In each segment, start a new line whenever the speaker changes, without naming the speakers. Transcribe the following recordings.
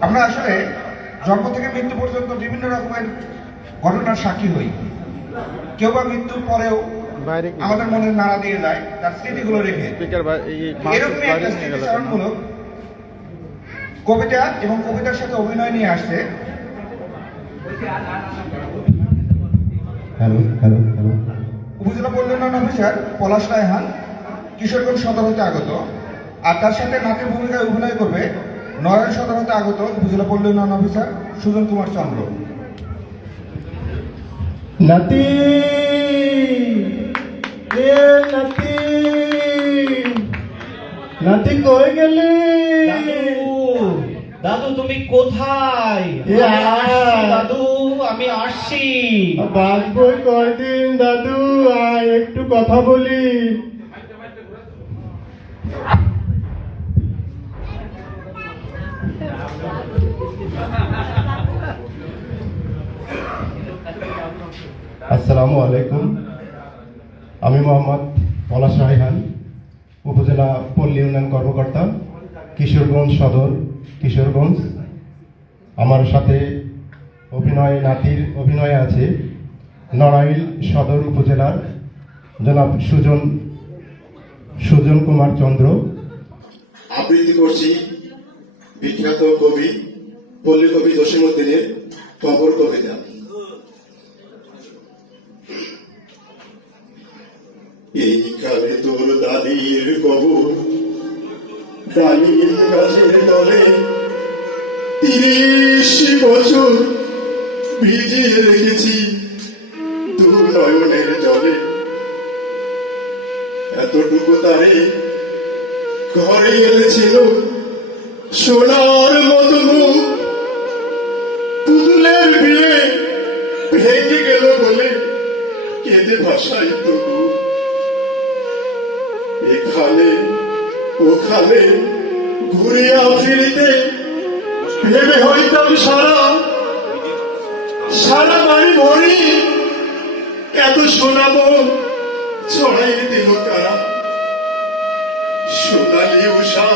আমরা আসলে জন্ম থেকে মৃত্যু পর্যন্ত বিভিন্ন রকমের ঘটনার সাক্ষী হই। কেউ বা মৃত্যুর পরেও আমাদের মনে নাড়া দিয়ে যায় তার স্মৃতিগুলো রেখে। একটা স্মৃতিচারণমূলক কবিতা এবং কবিতার সাথে অভিনয় নিয়ে আসছে।
Hello hello hello.
উপজেলা পল্লী অফিসার পলাশ রায়হান কিশোরগঞ্জ সদর হতে আগত। আর তার সাথে নাটের ভূমিকায় অভিনয় করবে নয়ন সদর হতে আগত উপজেলা পল্লী উন্নয়ন অফিসার সুজন কুমার চন্দ্র।
নাতি এ নাতি নাতি কই গেলি?
দাদু দাদু তুমি কোথায়? দাদু আমি আসছি।
বাঁচবই কয়দিন দাদু আয় একটু কথা বলি। আসসালামু আলাইকুম। আমি মোহাম্মদ পলাশ রায়হান, উপজেলা পল্লী উন্নয়ন কর্মকর্তা, কিশোরগঞ্জ সদর, কিশোরগঞ্জ। আমার সাথে অভিনয় নাতির অভিনয় আছে নড়াইল সদর উপজেলার জনাব সুজন সুজন কুমার চন্দ্র।
আবৃত্তি করছি। বিখ্যাত কবি, পল্লী কবি জসিমুদ্দিনের কবর কবিতা এইখানে তোর দাদির কবর ডালিম গাছের তলে তিরিশ বছর ভিজিয়ে রেখেছি দু নয়নের জলে। এতটুকু তারে ঘরে এলেছিল সোনার মুখ পুতুলের বিয়ে ভেঙে গেল বলে কেঁদে ভাষাই তবু। এখানে ওখানে ঘুরিয়া ফিরিতে ভেবে হইতাম সারা সারা বাড়ি ভরি। এত শোনাবো, ছড়াই দিল তারা। সোনালি উষা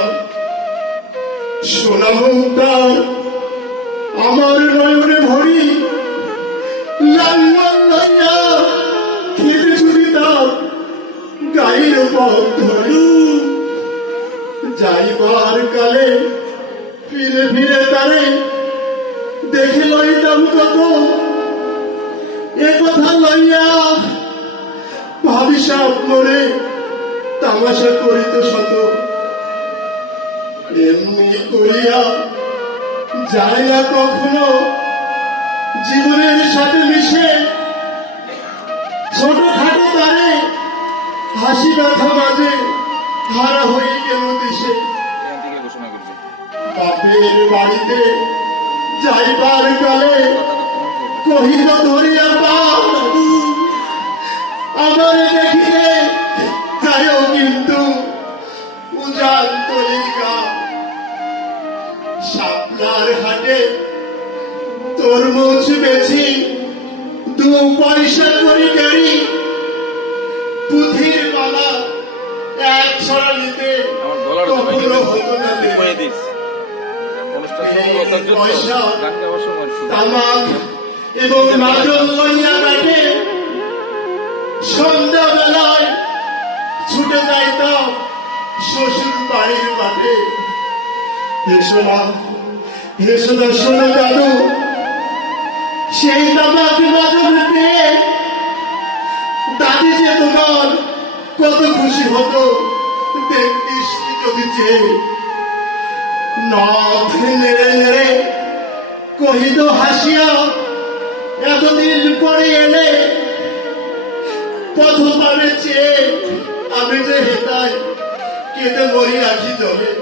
সোনা মুক্তার আমার নয়নে ভরি। লাল লাল লাইয়া খেতে চুরি তার গায়ের পথ ধরি। যাইবার কালে ফিরে ফিরে তারে দেখে লইতাম কত এ কথা লইয়া ভাবি স্বপ্নরে তামাশা করিত শত এমনি করিয়া যায় না কখনো, জীবনের সাথে মিশে ছোট খাটো তারে হাসি ব্যথা মাঝে হারা হয়ে গেল দেশে। বাপের বাড়িতে যাইবার কালে কহিল, ধরিয়া বাপ আমার দেখিতে তাইও কিন্তু উজান তরিকা শাপলার হাটে তরমুজ বেছি দু পয়সা করি গাড়ি পুঁথির মালা এক ছড়া নিতে কখনো না। পয়সা তামাক এবং মাদক লইয়া কাটে। সন্ধ্যাবেলায় ছুটে যাইতাম শ্বশুর বাড়ির মাঠে। সেই দাদি যে তোমার কত খুশি হতো দেখতিস নেড়ে নেড়ে কহিত হাসিয়া, এতদিন পরে এলে প্রথমবারে চেয়ে আমি যে হেতায় কেটে মরি আছি চলে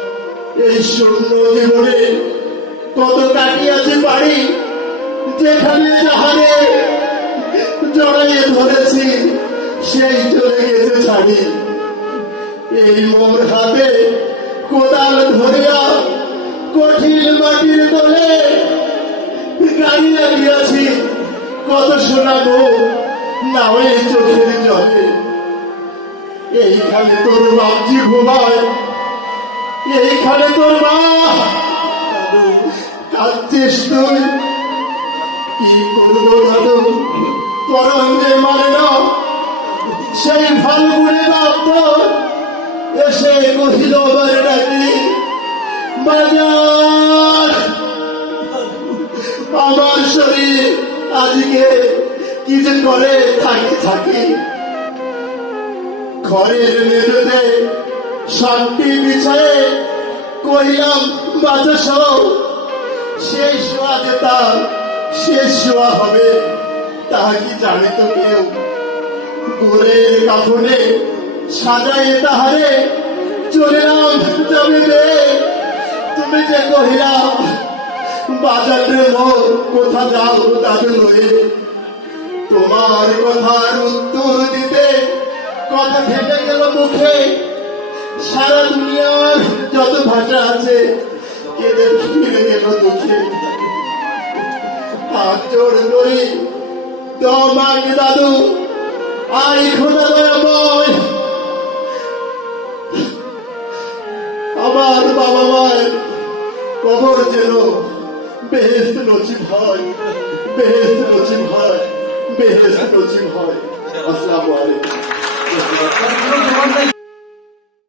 এই শূন্য জীবনে কত কাটিয়াছে বাড়ি, যেখানে যাহারে জড়াইয়ে ধরেছি, সেই চলে গেছে ছাড়ি। এই মোর হাতে কোদাল ধরিয়া কঠিন মাটির দলে গাড়িয়া গিয়াছি। কত শোনাবো নাওয়ে চোখের জলে। এইখানে তোর বাপজি ঘুমায় এইখানে তোর মা। কি করব না। সেই ফাল্গুনে এসে কহিল আমার শরীর আজকে কি যে করে থাকি থাকি। ঘরের মেঝেতে শান্তি বিছায়ে কইলাম বাজা সেই শোয়া যে তার, শেষ শোয়া হবে, তাহা কি জানে তো কেউ? গোরের কাফনে সাজায়ে তাহারে, চলিলাম জমিতে। তুমি যে কহিলাম, বাজার মোর কোথা যাও দাদু লয়ে? তোমার কথার উত্তর দিতে কথা ঘেটে গেল মুখে। সারা দুনিয়ার যত ভাষা আছে, কেঁদে ফিরে গেল দুঃখে। জোড় করি দমাক দাদু। আই খোদা আমার বাবা মায়ের কবর যেন বেহেস্ত নচিব হয় বেহেস্ত নচিব হয় বেহেস্ত নচিব হয়। আসসালামু আলাইকুম।